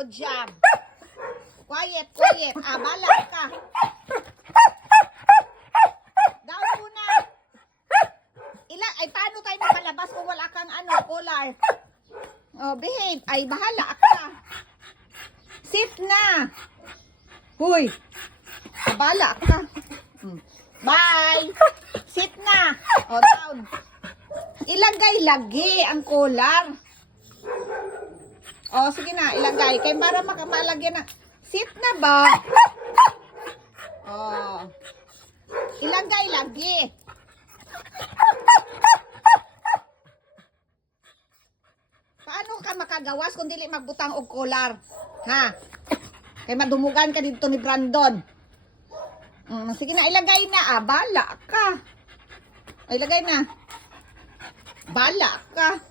good job. Quiet, quiet. Bala ka. Down muna. Ay, paano tayo nakalabas kung wala kang collar? Oh, behave. Ay, bahala ka. Sit na. Huy. Bahala ka. Bye. Sit na. Oh, down. Ilagay lagi ang collar. Oh, sige na, ilagay. Kaya para makamalagyan na. Sit na ba? Oh. Ilagay lagi. Paano ka makagawas kung dili magbutang og collar? Ha? Kaya madumugan ka dito ni Brandon. Sige na, ilagay na. Bala ka. Ilagay na. Bala ka.